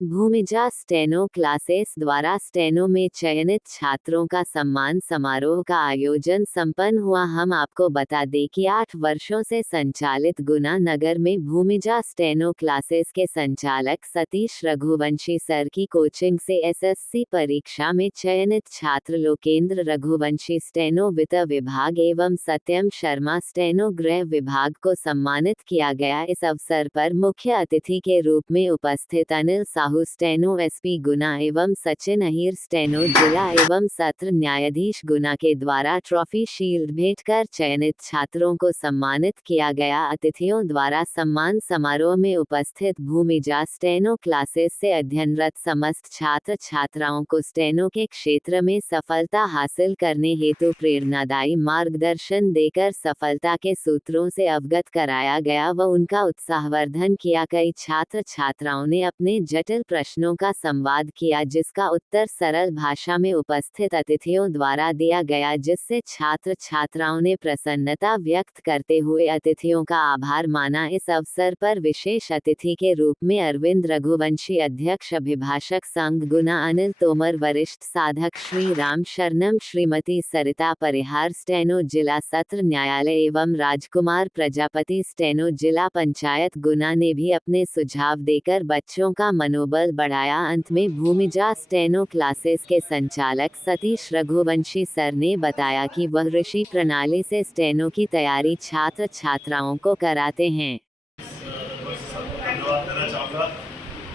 Bhumija steno classes द्वारा steno में चयनित छात्रों का सम्मान समारोह का आयोजन संपन्न हुआ। हम आपको बता दें कि 8 वर्षों से संचालित गुना नगर में भूमिजा स्टेनो क्लासेस के संचालक सतीश रघुवंशी सर की कोचिंग से एसएससी परीक्षा में चयनित छात्र लोकेंद्र रघुवंशी स्टेनो वित्त विभाग एवं सत्यम शर्मा स्टेनो गृह विभाग को सम्मानित किया गया। इस अवसर पर मुख्य अतिथि के रूप में उपस्थित अनिल साहू स्टेनो एसपी गुना एवं सचिन अहीर स्टेनो जिला एवं सत्र न्यायाधीश गुना के द्वारा ट्रॉफी शील्ड भेंट कर चयनित छात्रों को सम्मानित किया गया। अतिथियों द्वारा सम्मान समारोह में उपस्थित भूमिजा स्टेनो क्लासेस से अध्ययनरत समस्त छात्र छात्राओं को स्टेनो के क्षेत्र में सफलता हासिल करने हेतु प्रेरणादायी मार्गदर्शन देकर सफलता के सूत्रों से अवगत कराया गया व उनका उत्साहवर्धन किया। कई छात्र छात्राओं ने अपने जटिल प्रश्नों का संवाद किया जिसका उत्तर सरल भाषा में उपस्थित अतिथियों द्वारा दिया गया, जिससे छात्र छात्राओं ने प्रसन्नता व्यक्त करते हुए अतिथियों का आभार माना। इस अवसर पर विशेष अतिथि के रूप में अरविंद रघुवंशी अध्यक्ष अभिभाषक संघ गुना, अनिल तोमर वरिष्ठ साधक श्री राम शरणम, श्रीमती सरिता परिहार स्टेनो जिला सत्र न्यायालय एवं राजकुमार प्रजापति स्टेनो जिला पंचायत गुना ने भी अपने सुझाव देकर बच्चों का मनोबल बढ़ाया। अंत में भूमिजा स्टेनो क्लासेस के संचालक सतीश रघुवंशी सर ने बताया कि वह ऋषि प्रणाली से स्टेनो की तैयारी छात्र छात्राओं को कराते हैं। धन्यवाद देना चाहूँगा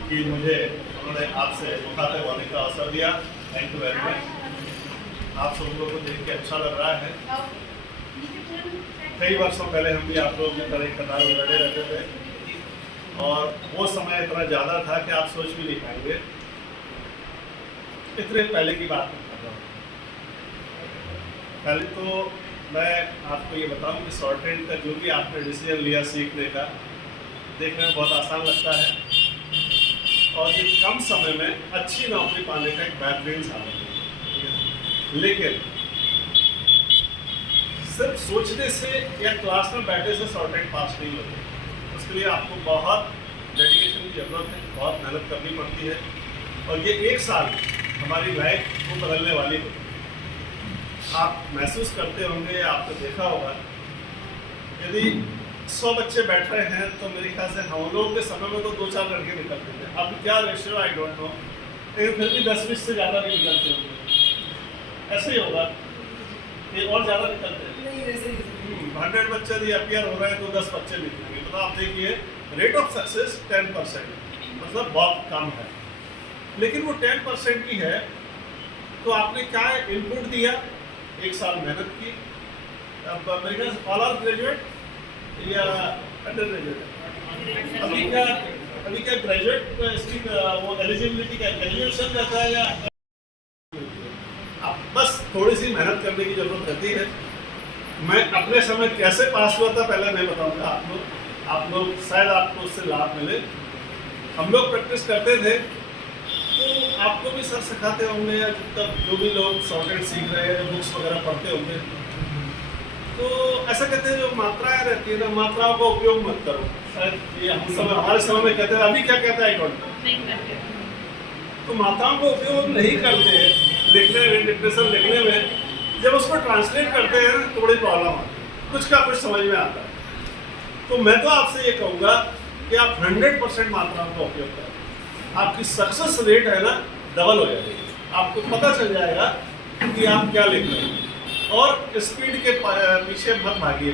कि मुझे उन्होंने आपसे मुखातिब होने का अवसर दिया। Thank you very much. आप सब लोगों को देख के अच्छा लग रहा है। कई वर्षों पहले हम भी आप लोगों की तरह कतार में लड़े रहते थे और वो समय इतना ज़्यादा था कि आप सोच भी नहीं पाएंगे। इतने पहले की बात कर रहा हूँ। पहले तो मैं आपको ये बताऊं कि शॉर्ट हैंड का जो भी आपने डिसीजन लिया सीखने का, देखने में बहुत आसान लगता है और ये कम समय में अच्छी नौकरी पाने का एक बेहतरीन साधन है। लेकिन सिर्फ सोचने से या क्लास में बैठे से शॉर्ट हैंड पास नहीं होते। उसके लिए आपको बहुत डेडिकेशन की ज़रूरत है, बहुत मेहनत करनी पड़ती है और ये एक साल हमारी लाइफ को बदलने वाली है। आप महसूस करते होंगे, आपने देखा होगा, यदि 100 बच्चे बैठ रहे हैं तो मेरे ख्याल से हम लोगों के समय में तो 2-4 लड़के निकलते थे। अब क्या रेशियो आई डोंट नो, लेकिन फिर भी 10-20 से ज़्यादा नहीं निकलते होंगे। ऐसे ही होगा, ये और ज़्यादा निकलते हैं। 100 बच्चे यदि अपियर हो रहे हैं तो 10 बच्चे निकलेंगे। तो आप देखिए रेट ऑफ सक्सेस 10%, मतलब बहुत कम है। लेकिन वो 10% भी है तो आपने क्या इनपुट दिया, एक साल मेहनत की। अब मेरे ख्याल से ऑल आर ग्रेजुएट या अंडर ग्रेजुएट, अभी क्या ग्रेजुएट इसकी वो एलिजिबिलिटी का ग्रेजुएशन रहता है या बस थोड़ी सी मेहनत करने की ज़रूरत रहती है। मैं अपने समय कैसे पास हुआ था पहले नहीं बताऊंगा। आप लोग शायद आपको उससे लाभ मिले। हम लोग प्रैक्टिस करते थे तो आपको भी सर सिखाते होंगे या तब जो भी लोग शॉर्ट हैंड सीख रहे हैं, बुक्स वगैरह पढ़ते होंगे, तो ऐसा कहते हैं जो मात्राएं रहती है ना, मात्राओं का उपयोग मत करो। शायद ये हमारे समय में कहते हैं, अभी क्या कहता है अकाउंट, तो मात्राओं का उपयोग नहीं करते लिखने में, डिक्टेशन लिखने में। जब उसको ट्रांसलेट करते हैं तो बड़ी प्रॉब्लम आती है, कुछ का कुछ समझ में आता है। तो मैं तो आपसे ये कहूँगा कि आप 100% मात्राओं का उपयोग करें। आपकी सक्सेस रेट है ना डबल हो जाएगी। आपको पता चल जाएगा कि आप क्या लिख रहे हैं और स्पीड के पीछे मत भागिए।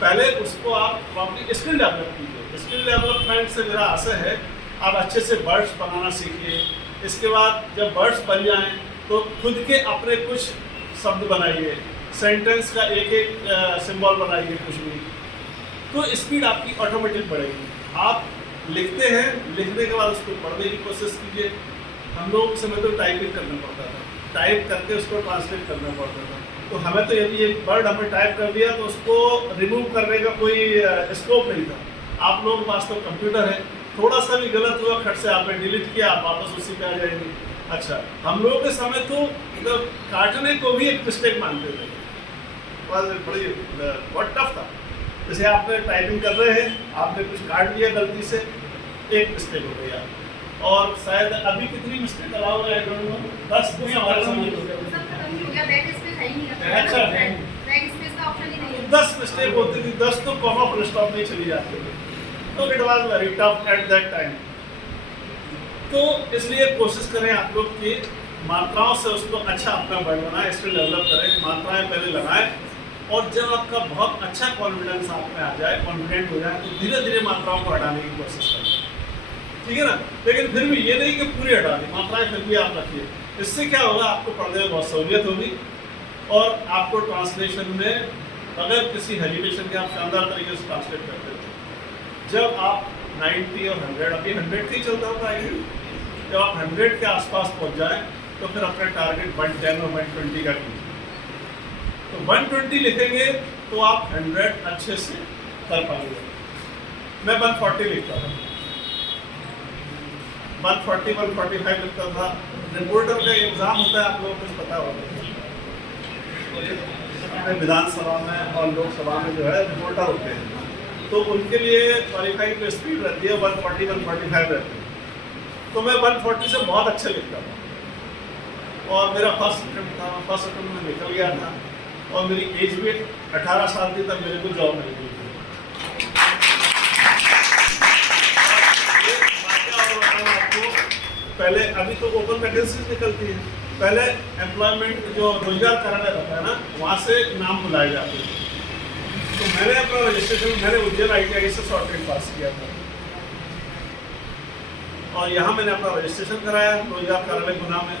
पहले उसको आप अपनी स्किल डेवलप कीजिए। स्किल डेवलपमेंट से मेरा आशय है आप अच्छे से वर्ड्स बनाना सीखिए। इसके बाद जब वर्ड्स बन जाएं तो खुद के अपने कुछ शब्द बनाइए, सेंटेंस का एक सिंबल बनाइए कुछ भी, तो स्पीड आपकी ऑटोमेटिक बढ़ेगी। आप लिखते हैं, लिखने के बाद उसको पढ़ने की कोशिश कीजिए। हम लोग उस समय तो टाइपिंग करना पड़ता था, टाइप करके उसको ट्रांसलेट करना पड़ता था। तो हमें तो यदि एक वर्ड हमें टाइप कर दिया तो उसको रिमूव करने का कोई स्कोप नहीं था। आप लोग पास तो कंप्यूटर है, थोड़ा सा भी गलत हुआ खट से आपने डिलीट किया, आप वापस उसी पे आ जाएंगे। अच्छा, हम लोगों के समय तो मतलब काटने को भी एक मिस्टेक मानते थे, बड़ी बहुत टफ था। जैसे आपने टाइपिंग कर रहे हैं, आपने कुछ काट दिया गलती से, एक मिस्टेक हो गई और शायद अभी कितनी मिस्टेक अलाउ है 10 नहीं हमारे समय तो 10 मिस्टेक होती थी, 10 तो कॉमा फुल स्टॉप नहीं चली जाती थी, तो it was very tough at that time. तो इसलिए कोशिश करें आप लोग कि मात्राओं से उसको अच्छा अपना वर्ड बनाएं, स्किल डेवलप करें, मात्राएं पहले लगाएं, और जब आपका बहुत अच्छा कॉन्फिडेंस आप में आ जाए, कॉन्फिडेंट हो जाए, तो धीरे धीरे मात्राओं को हटाने की कोशिश करें, ठीक है ना। लेकिन फिर भी ये नहीं कि पूरी हटा दी, मात्राएं फिर भी आप रखिए। इससे क्या होगा, आपको पढ़ने में बहुत सहूलियत होगी, और आपको ट्रांसलेशन में अगर किसी हेजिटेशन के आप शानदार तरीके से ट्रांसलेट करते हो, जब आप 90 और 100, अभी 100 ही चलता होगा आइडिया, जब आप 100 के आसपास पहुंच जाएं तो फिर अपने टारगेट 110 और 120 का कीजिए। तो 120 लिखेंगे तो आप 100 अच्छे से कर पाएंगे। मैं 140 लिखता था, 140 145 लिखता था। रिपोर्टर का एग्जाम होता है, आप लोगों को कुछ पता होगा, विधानसभा में और लोकसभा में जो है रिपोर्टर होते हैं, तो उनके लिए क्वालिफाइंग जो स्पीड रहती है 140 145 रहती है। तो मैं 140 से बहुत अच्छे लिखता था, और मेरा फर्स्ट अटेम्प्ट था, फर्स्ट अटेम्प्ट में निकल गया था, और मेरी एज भी 18 साल थी तब मेरे को जॉब मिल गई थी। आपको पहले, अभी तो ओपन वैकेंसीज निकलती है, पहले एम्प्लॉयमेंट जो रोजगार कार्यालय रहता है ना, वहाँ से नाम बुलाए जाते हैं। तो मैंने अपना रजिस्ट्रेशन, मैंने उज्जैन ITI से शॉर्टकट पास किया था, और यहाँ मैंने अपना रजिस्ट्रेशन कराया रोजगार कार्यालय गुना में।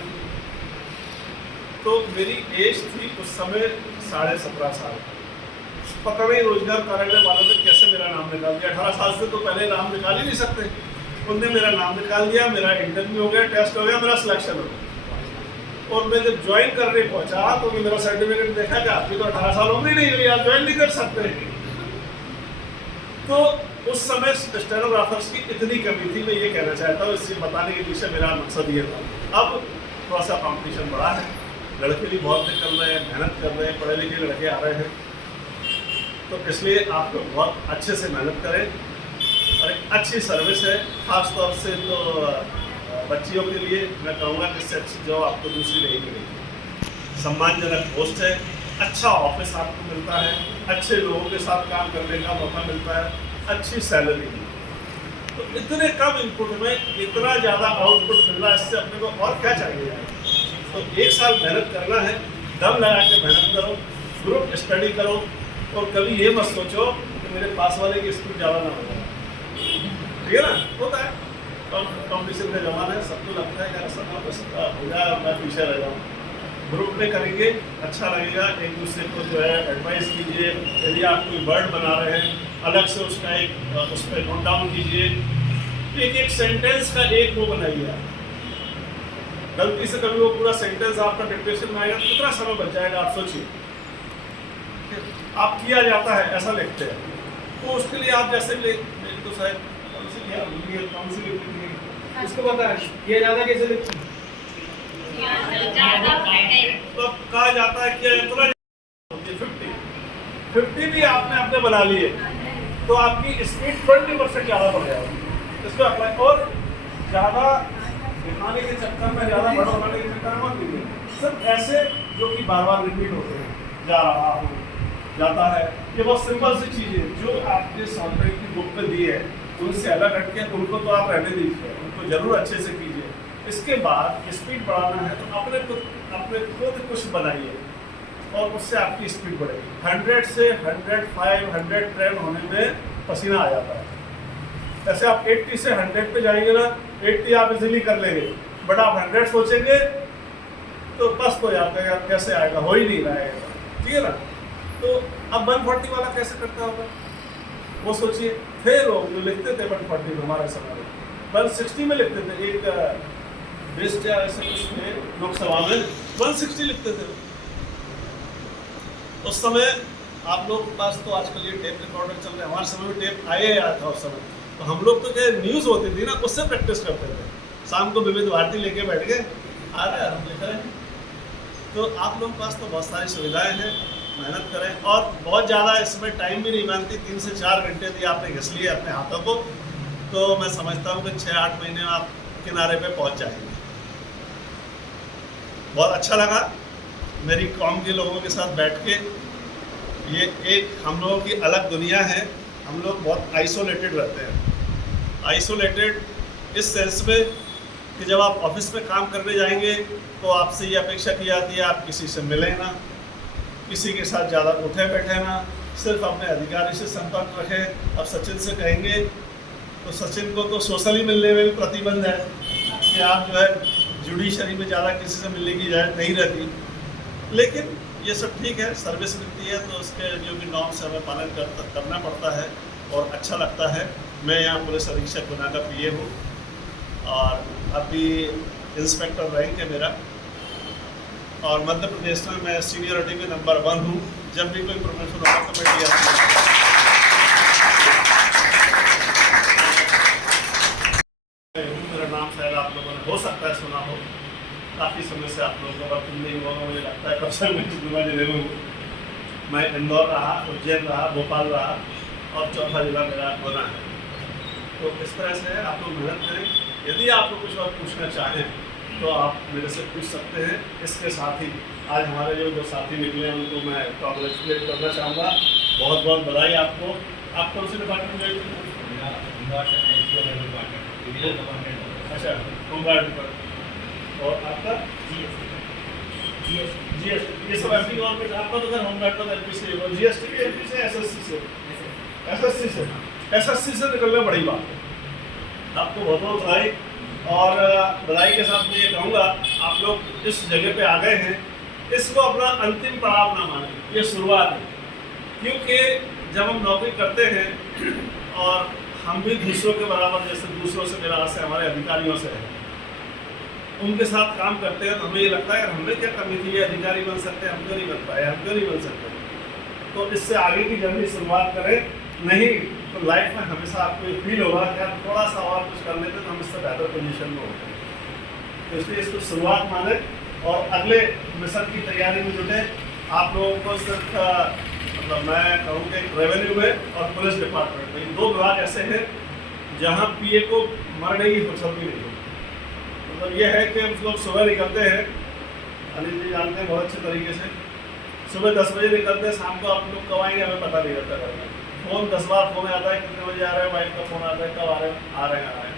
तो मेरी एज थी उस समय 17.5 साल। पता नहीं रोजगार कार्यालय वालों ने कैसे मेरा नाम निकाल दिया, 18 साल से तो पहले नाम निकाल ही नहीं सकते, उनने मेरा नाम निकाल दिया, मेरा इंटरव्यू हो गया, टेस्ट हो गया, मेरा सिलेक्शन हो गया। और मैं जब ज्वाइन करने पहुंचा तो मेरा सर्टिफिकेट देखा कि आपकी तो 18 साल उम्र ही नहीं हुई, आप ज्वाइन नहीं कर सकते। तो उस समय स्टेनोग्राफर्स की इतनी कमी थी, मैं ये कहना चाहता हूँ, इससे बताने के पीछे मेरा मकसद ये था। अब थोड़ा सा कॉम्पिटिशन बढ़ा है, लड़के भी बहुत निकल रहे हैं, मेहनत कर रहे हैं, पढ़े लिखे लड़के आ रहे हैं, तो इसलिए आप लोग बहुत अच्छे से मेहनत करें, और एक अच्छी सर्विस है। ख़ास तौर से तो बच्चियों के लिए मैं कहूँगा कि इससे अच्छी जॉब आपको दूसरी नहीं मिलेगी। सम्मानजनक पोस्ट है, अच्छा ऑफिस आपको मिलता है, अच्छे लोगों के साथ काम करने का मौका मिलता है, अच्छी सैलरी। तो इतने कम इनपुट में इतना ज़्यादा आउटपुट मिल रहा है, इससे अपने को और क्या चाहिए यार। तो 1 साल मेहनत करना है, दम लगा के मेहनत करो, ग्रुप स्टडी करो, और कभी ये मत सोचो कि मेरे पास वाले की स्पीड ज़्यादा ना हो, ठीक है ना। होता है, कॉम्पिटिशन का जमाना है, सबको लगता है यार सब बस हो जाए, मैं पीछे रह जाऊँ। ग्रुप में करेंगे, अच्छा लगेगा, एक दूसरे को जो है एडवाइस कीजिए। यदि आप कोई वर्ड बना रहे हैं, अलग से उसका एक उस पर नोट डाउन कीजिए, एक एक सेंटेंस का एक वो बनाइए आप। गलती से कभी वो पूरा सेंटेंस आपका डिक्टेशन में आएगा, कितना समय बच जाएगा आप सोचिए। आप किया जाता है ऐसा लिखते हैं, तो उसके लिए आप जैसे तो शायद इसको पता है ये ज़्यादा कैसे लिखते हैं, तो कहा जाता है कि इतना 50 भी आपने अपने बना लिए तो आपकी स्पीड 20% ज़्यादा बढ़ जाएगी। इसको अप्लाई, और ज़्यादा दिखाने के चक्कर में, ज़्यादा बड़ा बनाने के चक्कर में मत लीजिए, सिर्फ ऐसे जो कि बार बार रिपीट होते हैं, जा रहा हूँ, जाता है, ये बहुत सिंपल सी चीज़ें जो आपके सॉफ्टवेयर की बुक पे दी है, उनसे अलग हट के उनको तो आप रहने दीजिए, उनको ज़रूर अच्छे से कीजिए। इसके बाद स्पीड बढ़ाना है तो अपने खुद कुछ बनाइए, और उससे आपकी स्पीड बढ़ेगी। 100 से 105 110 होने में पसीना आ जाता है। ऐसे आप 80 से 100 पे जाएंगे ना, 80 आप इजीली कर लेंगे, बट आप 100 सोचेंगे तो बस हो जाते हैं, आप कैसे आएगा, हो ही नहीं रहा है, ठीक है ना। तो अब 140 वाला कैसे करता होगा वो सोचिए। थे लोग जो लिखते थे 140 हमारे समय में, 160 में लिखते थे, एक बेस्ट या ऐसे कुछ में लोकसभा में 160 लिखते थे उस समय। आप लोग के पास तो आजकल ये टेप रिकॉर्डर चल रहे हैं, हमारे समय में टेप आया था उस समय, तो हम लोग तो क्या न्यूज़ होती थी ना, उससे प्रैक्टिस करते थे। शाम को विविध भारती लेके बैठ गए, आ रहा है हम लिख रहे हैं। तो आप लोगों के पास तो बहुत सारी सुविधाएं हैं, मेहनत करें, और बहुत ज़्यादा इसमें टाइम भी नहीं मांगती। 3 से 4 घंटे भी आपने घिस लिए अपने हाथों को, तो मैं समझता हूँ कि 6-8 महीने में आप किनारे पे पहुंच जाएंगे। बहुत अच्छा लगा मेरी कौम के लोगों के साथ बैठ के। ये एक हम लोगों की अलग दुनिया है। हम लोग बहुत आइसोलेटेड रहते हैं। आइसोलेटेड इस सेंस में कि जब आप ऑफिस में काम करने जाएंगे तो आपसे ये अपेक्षा की जाती है आप किसी से मिलें ना, किसी के साथ ज़्यादा उठे बैठे ना, सिर्फ अपने अधिकारी से संपर्क रखें। अब सचिन से कहेंगे तो सचिन को तो सोशली मिलने में भी प्रतिबंध है कि आप जो है जुडिशरी में ज़्यादा किसी से मिलने की इजाज़त नहीं रहती। लेकिन ये सब ठीक है, सर्विस मिलती है तो उसके जो भी नॉर्म्स है हमें पालन करना पड़ता है और अच्छा लगता है। मैं यहाँ पुलिस अधीक्षक गुना का PA हूँ और अभी इंस्पेक्टर रैंक है मेरा, और मध्य प्रदेश में मैं सीनियरिटी में नंबर 1 हूँ। जब भी कोई प्रमोशन होगा तो मैं DSP मेरा नाम शायद आप लोगों ने हो सकता है सुना हो। काफ़ी समय से आप लोगों का वर्तन नहीं हुआ, मुझे लगता है कब से मैं गुना जिले में हूँ। मैं इंदौर रहा, उज्जैन रहा, भोपाल रहा और चौथा जिला मेरा गुना है। तो इस तरह से आप लोग मेहनत करें। यदि आप लोग कुछ और पूछना चाहें तो आप मेरे से पूछ सकते हैं। इसके साथ ही आज हमारे जो साथी निकले हैं उनको मैं कॉन्ग्रेचुलेट करना चाहूँगा। बहुत बहुत बधाई आपको। आप कौन से डिपार्टमेंट में? अच्छा, होमगार्ड डिपार्टमेंट। और आपका GST ये सब MP गवर्नमेंट। आपका तो घर होमगार्ड का MP से, और GST भी MP से, SSC से निकलना बड़ी बात है। आपको बहुत बहुत बधाई। और बधाई के साथ मैं ये कहूँगा आप लोग इस जगह पे आ गए हैं, इसको अपना अंतिम पड़ाव ना मानें, ये शुरुआत है। क्योंकि जब हम नौकरी करते हैं और हम भी दूसरों के बराबर, जैसे दूसरों से मेरा से हमारे अधिकारियों से है, उनके साथ काम करते हैं तो हमें ये लगता है हमने क्या कमी थी, ये अधिकारी बन सकते हैं, हम क्यों नहीं बन पाए, हम क्यों नहीं बन सकते। तो इससे आगे की जल्दी शुरुआत करें, नहीं तो लाइफ में हमेशा आपको ये फील होगा कि आप थोड़ा सा और कुछ कर लेते तो हम इससे बेहतर पोजीशन में होते हैं। तो इसलिए इसको शुरुआत माने और अगले मिशन की तैयारी में जुटे। आप लोगों को सिर्फ मतलब मैं कहूँ कि रेवेन्यू में और पुलिस डिपार्टमेंट में, ये 2 विभाग ऐसे हैं जहाँ PA को मरने की फुर्सत भी नहीं होती। मतलब ये है कि हम लोग सुबह निकलते हैं, अनिल जी जानते हैं बहुत अच्छे तरीके से, सुबह 10 बजे निकलते हैं, शाम को आप लोग कब आएंगे हमें पता नहीं रहता। करना फ़ोन 10 बार फ़ोन आता है, कितने बजे आ रहे हैं, वाइफ का फ़ोन आता है, कब आ रहे हैं।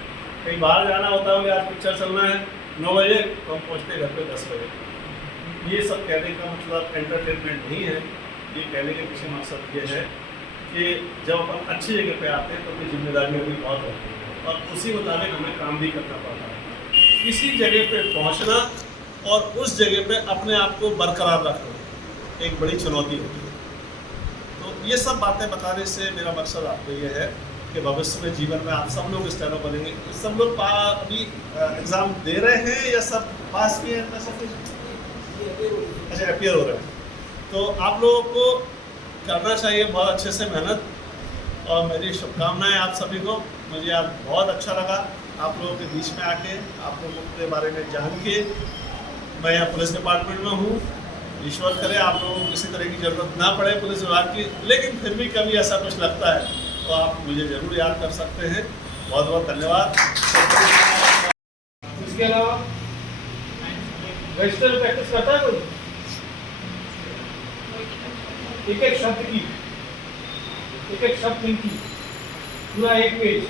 कहीं बाहर जाना होता है, आज पिक्चर चलना है 9 बजे तो हम पहुँचते घर पे 10 बजे। ये सब कहने का मतलब एंटरटेनमेंट नहीं है। ये कहने के पीछे मकसद ये है कि जब अपन अच्छी जगह पे आते हैं तो अपनी जिम्मेदारियाँ भी बहुत होती हैं और उसी मुताबिक हमें काम भी करना पड़ता है। किसी जगह पे पहुंचना और उस जगह पे अपने आप को बरकरार रखना एक बड़ी चुनौती होती है। तो ये सब बातें बताने से मेरा मकसद आपको ये है कि भविष्य में जीवन में आप सब लोग स्टेनो बनेंगे। सब लोग अभी एग्ज़ाम दे रहे हैं या सब पास किए हैं? सब कुछ अच्छा अपियर हो रहे हैं। तो आप लोगों को करना चाहिए बहुत अच्छे से मेहनत और मेरी शुभकामनाएं आप सभी को। मुझे आज बहुत अच्छा लगा आप लोगों के बीच में आके, आप लोगों के बारे में जान के। मैं यहाँ पुलिस डिपार्टमेंट में हूँ। ईश्वर करे आप लोगों को किसी तरह की ज़रूरत ना पड़े पुलिस विभाग की, लेकिन फिर भी कभी ऐसा कुछ लगता है तो आप मुझे ज़रूर याद कर सकते हैं। बहुत बहुत धन्यवाद। इसके अलावा रजिस्टर प्रैक्टिस करता है कोई? एक एक शब्द की, एक एक शब्द की पूरा 1 पेज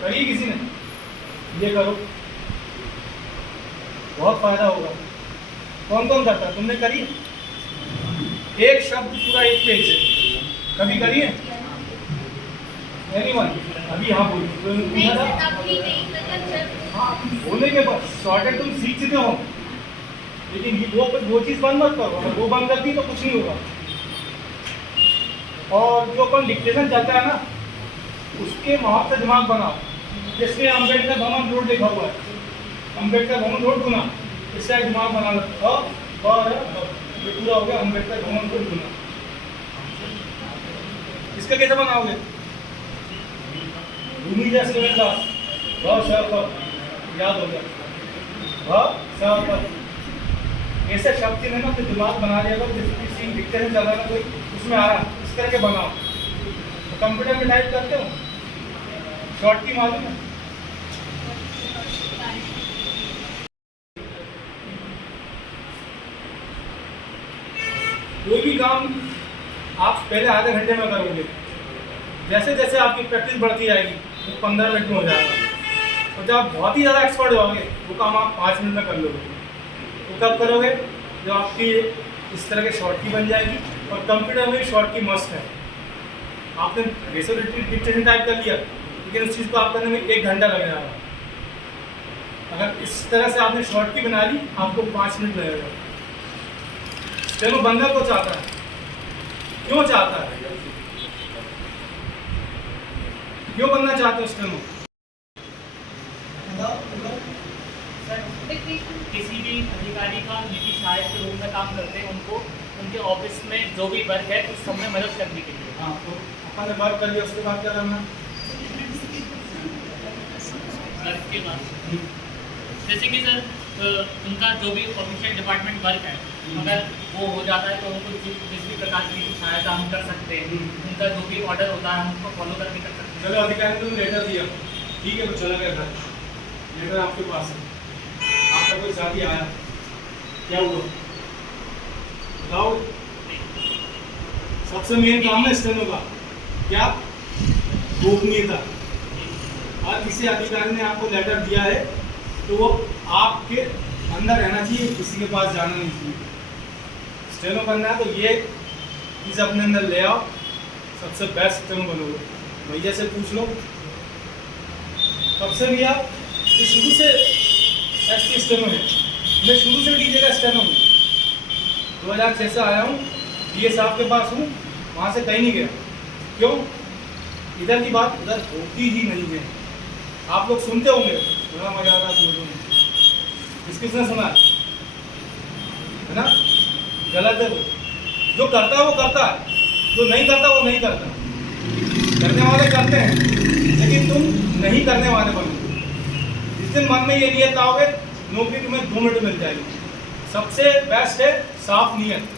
करिए किसी ने, ये करो, बहुत फायदा होगा। कौन कौन करता है? तुमने करी? एक शब्द पूरा 1 पेज कभी करिए? एनीवन? अभी हाँ बोलिए। हाँ बोलने के बाद शॉर्टेड तुम सीख चुके हो, लेकिन वो चीज़ बंद मत करो। अगर वो बंद कर दी तो कुछ नहीं होगा। और जो अपन डिक्टेशन चलता है ना, उसके वहाँ से दिमाग बनाओ। जैसे अम्बेडकर भवन रोड लिखा हुआ है, अम्बेडकर भवन रोड गुना, इसका दिमाग बना लो। ये पूरा हो गया अम्बेडकर भवन रोड गुना। इसका कैसे बनाओगे? भूमि जैसे क्लास याद हो गया। ऐसे शब्द ने ना दिमाग बना लिया। जैसे किसी डिक्टेशन चल रहा है कोई, उसमें आ रहा इस तरह के बनाओ। तो कंप्यूटर में टाइप करते हो, शॉर्ट की मालूम है? कोई भी काम आप पहले आधे घंटे में करोगे, जैसे जैसे आपकी प्रैक्टिस बढ़ती जाएगी तो 15 मिनट में हो जाएगा। और जब आप बहुत ही ज़्यादा एक्सपर्ट होगे वो काम आप 5 मिनट में कर लोगे। तो कब करोगे? जब आपकी इस तरह के शॉर्ट की बन जाएगी और कंप्यूटर में भी शॉर्ट की मस्त है। आपने रेशो डिक्टेशन टाइप कर लिया, लेकिन उस चीज़ को आप करने में 1 घंटा लग जाएगा। अगर इस तरह से आपने शॉर्ट की बना ली, आपको 5 मिनट लगेगा। स्टेनो बनना को चाहता है, क्यों चाहता है, क्यों बनना चाहते हो स्टेनो? किसी भी अधिकारी का निजी सहायक के रूप में काम करते हैं, उनको उनके ऑफिस में जो भी वर्क है उस सब में मदद करने के लिए। हाँ, तो अपन ने बात कर लिया, उसके बाद क्या करना? वर्क के बाद जैसे कि सर उनका जो भी ऑफिशियल डिपार्टमेंट वर्क है, अगर वो हो जाता है तो उनको जिस भी प्रकार की सहायता हम कर सकते हैं। उनका जो भी ऑर्डर होता है हम उसको फॉलो करके कर सकते हैं। चलो, अधिकारी ने तुमने लेटर दिया, ठीक है, तो चला गया घर। लेटर आपके पास है, आपका कोई साथी आया, क्या हुआ बताओ? सबसे मेन काम है स्टेनो का क्या? गोपनीयता। और किसी अधिकारी ने आपको लेटर दिया है तो वो आपके अंदर रहना चाहिए, किसी के पास जाना नहीं चाहिए। स्टेनो करना है तो ये चीज़ अपने अंदर ले आओ, सबसे बेस्ट स्टेनो बनोगे। भैया से पूछ लो, कब से भी आप शुरू से एसपी स्टेनो है, मैं शुरू से डीजे का स्टेनो हूँ। 2006 से आया हूँ, डीए साहब के पास हूँ, वहाँ से कहीं नहीं गया। क्यों? इधर की बात उधर होती ही नहीं है। आप लोग सुनते होंगे, बड़ा मजा आता है, किसने सुना है ना? गलत है वो। जो करता है वो करता है, जो नहीं करता वो नहीं करता। करने वाले करते हैं, लेकिन तुम नहीं करने वाले बनो। जिस दिन मन में ये नियत लाओगे, नौकरी तुम्हें 2 मिनट मिल जाएगी। सबसे बेस्ट है साफ नियत।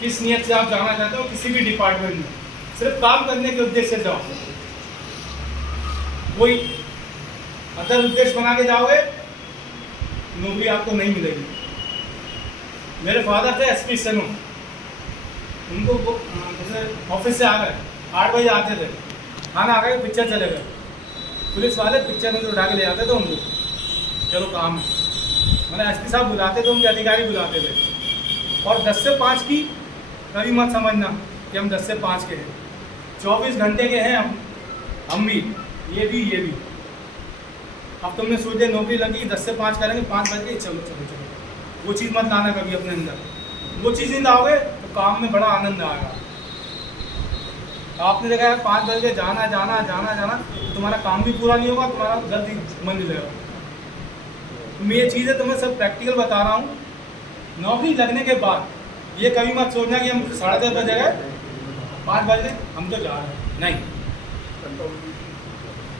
किस नियत से आप जाना चाहते हो किसी भी डिपार्टमेंट में, सिर्फ काम करने के उद्देश्य से जाओ। कोई अदर उद्देश्य बना के जाओगे, नौकरी आपको नहीं मिलेगी। मेरे फादर थे एसपी स्टेनो, उनको जैसे ऑफिस से आ गए 8 बजे आते थे, खाना आ गए, पिक्चर चले गए, पुलिस वाले पिक्चर में उठा के ले आते थे उनको, चलो काम है। मैंने एसपी साहब बुलाते थे, उनके अधिकारी बुलाते थे। और 10 से 5 की कभी मत समझना कि हम 10 से 5 के हैं, 24 घंटे के हैं हम भी, ये भी। अब तुमने सोचे नौकरी लगी 10 से 5 करेंगे, 5 बज गए, चलो चलो चलो, वो चीज़ मत लाना कभी अपने अंदर। वो चीज़ नहीं लाओगे तो काम में बड़ा आनंद आएगा। आपने देखा है 5 बज गए, जाना तो तुम्हारा काम भी पूरा नहीं होगा, तुम्हारा जल्दी मन नहीं लगेगा। तो मैं ये चीज़ें तुम्हें सब प्रैक्टिकल बता रहा हूँ। नौकरी लगने के बाद ये कभी मत सोचना कि हम 10:30 बजे गए, 5 बज गए, हम तो जा रहे हैं, नहीं।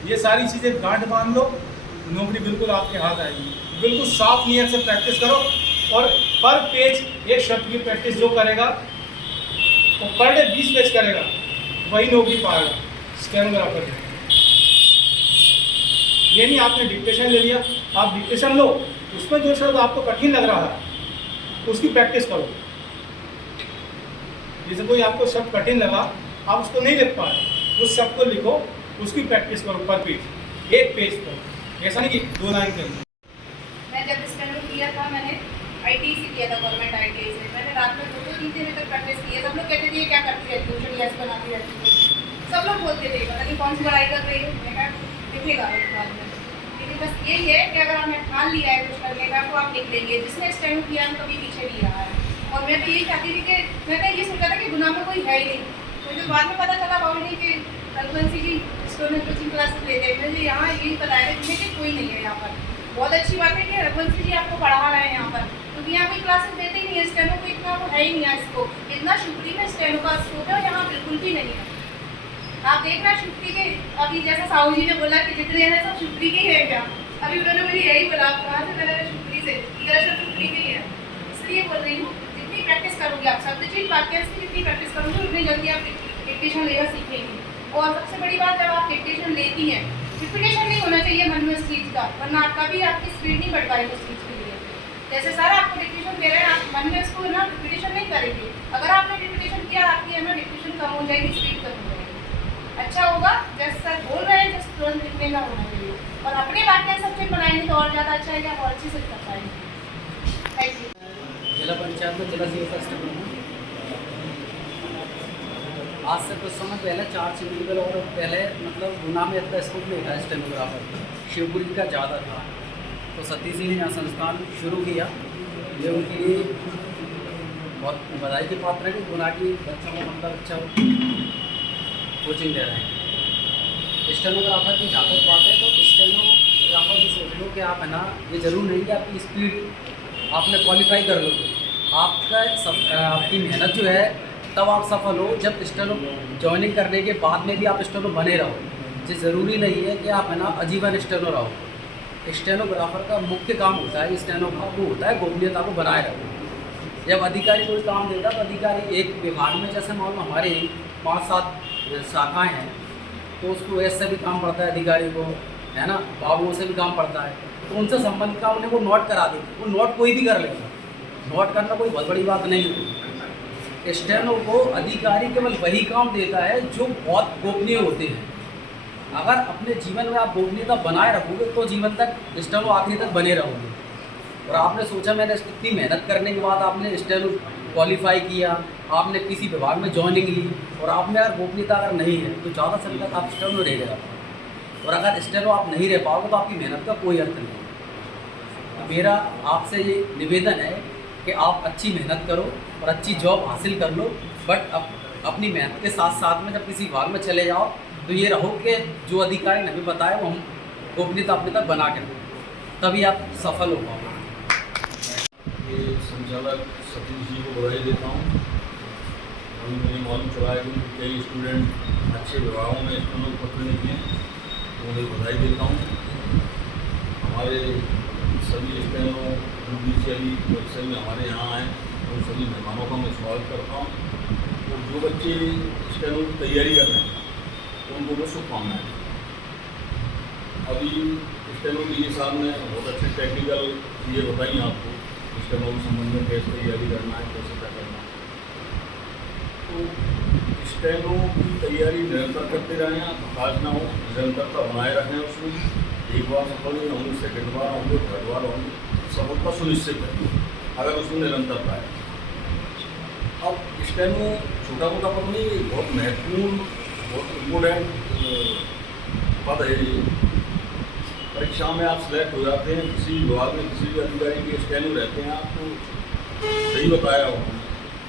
ये सारी चीज़ें गांठ बांध लो, नौकरी बिल्कुल आपके हाथ आएगी। बिल्कुल साफ नियत से प्रैक्टिस करो, और पर पेज 1 शब्द की प्रैक्टिस जो करेगा वो पर डे 20 पेज करेगा, वही नौकरी पाएगा स्टेनोग्राफर में। ये नहीं आपने डिक्टेशन ले लिया, आप डिक्टेशन लो, उसमें जो शब्द आपको कठिन लग रहा है उसकी प्रैक्टिस करो। जैसे कोई आपको शब्द कठिन लगा, आप उसको नहीं लिख पाए, उस शब्द को लिखो, उसकी प्रैक्टिस करो पर पेज, 1 पेज पर, ऐसा नहीं कि 2 लाइन के अंदर। मैं जब स्टेनो किया था, मैंने आईटी से किया था, गवर्नमेंट आईटी से। मैंने रात में 2-3 दिन तक प्रैक्टिस की है। सब लोग कहते थे क्या करती रहती है, वीडियोस बनाती रहती है, सब लोग बोलते थे पता नहीं कौन सी पढ़ाई कर रही हूँ। मैं दिखेगा बाद में, लेकिन बस यही है कि अगर आपने ठान लिया है कुछ करने का तो आप लिख लेंगे। जिसने स्टेनो किया है कभी पीछे नहीं रहा है। और मैं तो यही चाहती थी कि मैं तो ये सोचा था कि गुनाह में कोई है ही नहीं। मुझे बाद में पता चला बाबू कि रघुवंशी जी स्टूडेंट कोचिंग क्लासेस लेते हैं, मुझे यहाँ यही बताया था कि कोई नहीं है यहाँ पर। बहुत अच्छी बात है कि रघुवंशी जी आपको पढ़ा रहे हैं यहाँ पर, क्योंकि यहाँ कोई क्लासेस देते ही नहीं है। स्टेनो को इतना वो है ही नहीं है स्कोप, इतना शुक्री में स्टेनो का स्कोप है और यहाँ बिल्कुल भी नहीं है। आप देखना शुक्री के, अभी जैसा साहू जी ने बोला कि जितने हैं सब शुक्री के हैं क्या, अभी उन्होंने मुझे यही बोला, कहाँ से मैंने शुक्री से, दरअसल शुक्री के ही है। इसलिए बोल रही हूँ जितनी प्रैक्टिस करोगे आप शब्दचीन वाक्यांश की जितनी प्रैक्टिस करोगे उतनी जल्दी आप डिक्टेशन लेना सीखेंगे। और सबसे बड़ी बात, जब आप डिक्टेशन लेती हैं, रिपीटेशन नहीं होना चाहिए मन में उस चीज़ का, वरना कभी आपकी स्पीड नहीं बढ़ पाएगी उस चीज़ के लिए। जैसे सर आपको डिक्टेशन दे रहे हैं, आप मन में इसको ना डिक्टेशन नहीं करेंगे। अगर आपने डिक्टेशन किया, आपकी है ना डिक्टेशन कम हो जाएगी, स्पीड कम हो जाएगी। अच्छा होगा जैसे सर बोल रहे हैं, जैसे तुरंत लिखने का होना चाहिए, और अपने वाक्य सब्जेक्ट बनाएंगे तो और ज़्यादा अच्छा है, या और अच्छे से कर पाएंगे। Thank you. जिला पंचायत में जिला सेवा स्टेनोग्राफर आज से कुछ समय पहले 4 सिविल और पहले मतलब गुना में इतना स्कोप नहीं था स्टेनोग्राफर, शिवपुरी का ज़्यादा था। तो सतीश जी ने यहाँ संस्थान शुरू किया, ये उनके लिए बहुत बधाई के पात्र है कि गुना की बच्चों को मतलब अच्छा कोचिंग दे रहे हैं। स्टेनोग्राफर की जहाँ तक बात है तो स्टेनोग्राफर की सोच लो कि आप है ना, ये ज़रूर नहीं कि आपकी स्पीड आपने क्वालिफाई कर लो, आपकी मेहनत जो है तब आप सफल हो जब स्टेनो ज्वाइनिंग करने के बाद में भी आप स्टेनो बने रहो। ये ज़रूरी नहीं है कि आप है ना आजीवन स्टेनो रहो। स्टेनोग्राफर का मुख्य काम होता है, स्टेनोग्राफर को होता है गोपनीयता को बनाए रखो। जब अधिकारी कोई काम देता है तो अधिकारी एक विभाग में, जैसे मान लो हमारे 5-7 शाखाएँ हैं, तो उसको ऐसे भी काम पड़ता है अधिकारी को, है ना, बाबुओं से भी काम पड़ता है, तो उनसे संबंधित काम उन्हें वो नोट करा देते। वो नोट कोई भी कर लेगा, नोट करना कोई बहुत बड़ी बात नहीं है। स्टेनो को अधिकारी केवल वही काम देता है जो बहुत गोपनीय होते हैं। अगर अपने जीवन में आप गोपनीयता बनाए रखोगे तो जीवन तक स्टेनो आखिरी तक बने रहोगे। और आपने सोचा मैंने इतनी मेहनत करने के बाद आपने स्टेनो क्वालिफाई किया, आपने किसी विभाग में ज्वाइनिंग ली, और आप में अगर गोपनीयता अगर नहीं है तो ज़्यादा समय तक आप स्टेनो रह गए। और अगर स्टेनो आप नहीं रह पाओगे तो आपकी मेहनत का कोई अर्थ नहीं। तो मेरा आपसे ये निवेदन है कि आप अच्छी मेहनत करो और अच्छी जॉब हासिल कर लो, बट अपनी मेहनत के साथ साथ में जब किसी विभाग में चले जाओ तो ये रहो कि जो अधिकारी ने हमें बताया वो हम गोपनीयता अपने तक बना के रखें, तभी आप सफल हो पाओगे। ये संचालक सतीश जी को बधाई देता हूँ। अभी मुझे मालूम चला है कि कई स्टूडेंट अच्छे विभागों में स्टेनो पत्र निकले, तो उन्हें बधाई देता हूँ। हमारे सभी स्टेनो जुडिशियली ऑफिसर भी हमारे यहाँ आए, और सभी मेहमानों का मैं स्वागत करता हूँ। और जो बच्चे स्टेनो की तैयारी कर रहे हैं तो उनको मैं शुभकामनाएँ। अभी स्टेनो डी साहब ने बहुत अच्छे टेक्निकल ये बताई आपको, स्टेनो के संबंध में कैसे तैयारी करना है, कैसे क्या करना है। तो स्टेनो की तैयारी निरंतर करते रहें, हताश ना हो, निरंतरता बनाए रखें उसमें। एक बार सफल नहीं होंगे, सेकंड बार होंगे, थर्ड बार होंगे, सफलता सुनिश्चित है अगर उसमें निरंतरता है। अब स्टेनो छोटा मोटा पद नहीं, बहुत महत्वपूर्ण, बहुत इम्पोर्टेंट पद है ये। परीक्षा में आप सिलेक्ट हो जाते हैं, किसी विभाग में किसी भी अधिकारी के स्टेनो रहते हैं, आपको सही बताया होगा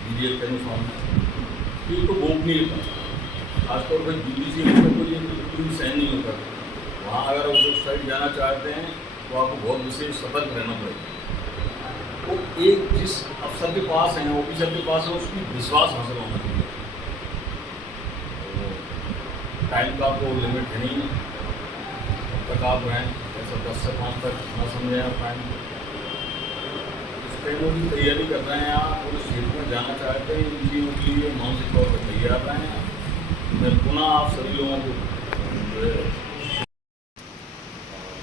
दीजिए स्टेनो सामने, ये तो गोपनीयता, खासतौर पर जुडिशियल में तो ये बिल्कुल भी सहन नहीं होता। वहाँ अगर आप उस साइड जाना चाहते हैं तो आपको बहुत विशेष सतर्क रहना पड़ेगा। वो एक जिस अफसर के पास है, ऑफिसर के पास है, उसकी विश्वास हासिल होना चाहिए। तो टाइम का तो लिमिट है नहीं, तब तक आप रहें, ऐसा 10 से 5 तक ना समझें आप टाइम। स्टेनो की तैयारी कर रहे हैं आप और उस क्षेत्र में जाना चाहते हैं, इन चीज़ों के लिए मानसिक तौर पर तैयार रहें। मैं पुनः आप सभी लोगों को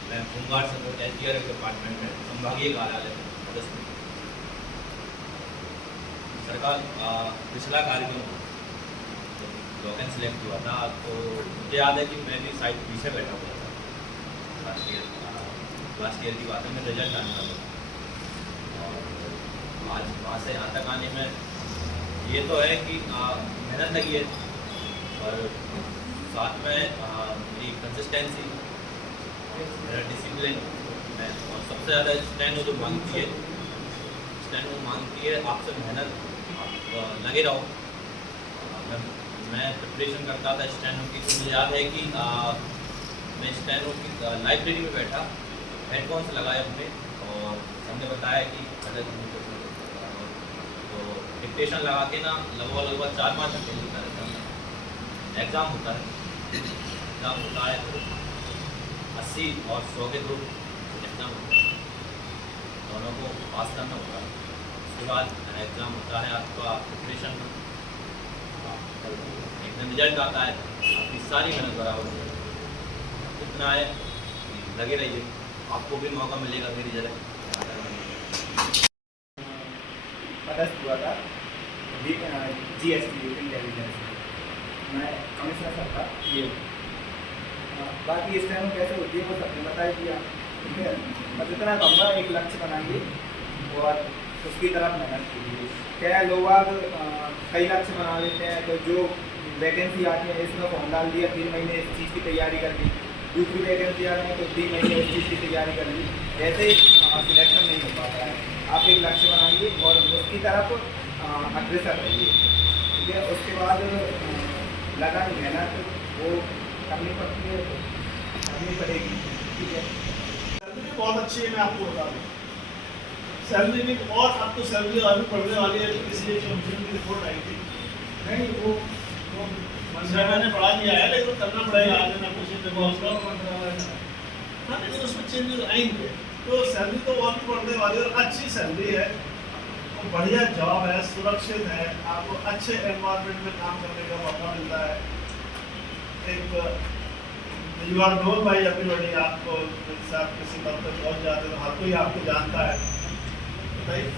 मैं होमगार्ड सपोर्ट SDRF डिपार्टमेंट में संभागीय कार्यालय सदस्य हूँ। सरकार पिछला कार्यक्रम लॉक एंड सिलेक्ट हुआ था, तो मुझे याद है कि मैं भी साइड पीछे बैठा हुआ था। लास्ट ईयर की बात है, मैं रिजल्ट आने वाला था। और आज वहाँ से यहाँ तक आने में ये तो है कि मेहनत लगी है, और साथ में मेरी कंसिस्टेंसी, मेरा डिसिप्लिन, और सबसे ज़्यादा स्टेनो जो मांगती है, स्टेनो मांगती है आपसे मेहनत, आप लगे रहो। मैं प्रिपरेशन करता था स्टेनो की, तो मुझे याद है कि मैं स्टेनो की लाइब्रेरी में बैठा, हेडफोन्स लगाए अपने, और हमने बताया कि तो डिक्टेशन लगा के ना लगभग 4-5 घंटे लिखता रहता है। एग्ज़ाम होता है तो 80 और 100 के ग्रुप एग्ज़ाम होता है, दोनों को पास करना होता है। उसके बाद एग्ज़ाम होता है आपका प्रिपरेशन का, एकदम रिजल्ट आता है, आपकी सारी मेहनत बराबर हो जाए। इतना है, लगे रहिए, आपको भी मौका मिलेगा कि रिजल्ट पदस्थ हुआ था GST इंटेलिजेंस में। मैं कमिश्नर सर था ये। बाकी इस टाइम कैसे होती है वो सबने बता ही दिया, ठीक है। बस इतना कहूँगा, एक लक्ष्य बनाइए और उसकी तरफ मेहनत कीजिए। क्या लोग कई लक्ष्य बना लेते हैं, तो जो वैकेंसी आती है इसमें फॉर्म डाल दिया, 3 महीने इस चीज़ की तैयारी कर ली, दूसरी वैकेंसी आ रही है तो 3 महीने इस चीज़ की तैयारी कर ली, ऐसे सिलेक्शन नहीं हो पाता है। आप एक लक्ष्य बनाइए और उसकी तरफ अग्रसर रहिए, ठीक है। उसके बाद लगन मेहनत वो करनी पड़ती है, तो करनी पड़ेगी, ठीक है। सैलरी बहुत अच्छी है, मैं आपको बता दूँ। सैलरी भी, और अब तो सैलरी अभी बढ़ने वाली है, इसलिए कमीशन की रिपोर्ट आई थी। नहीं वो मैंने पढ़ा दिया है, लेकिन करना पड़ेगा आगे ना कुछ हाँ, लेकिन उसमें चेंजेस आएंगे। तो सैलरी तो और भी बढ़ने वाली है और अच्छी सैलरी है, और बढ़िया जॉब है, सुरक्षित है, आपको अच्छे एनवायरनमेंट में काम करने का मौका मिलता है। एक you are known by everybody, आपको साथ किसी बात पर पहुँच जाते तो हर कोई आपको जानता है। बताइए।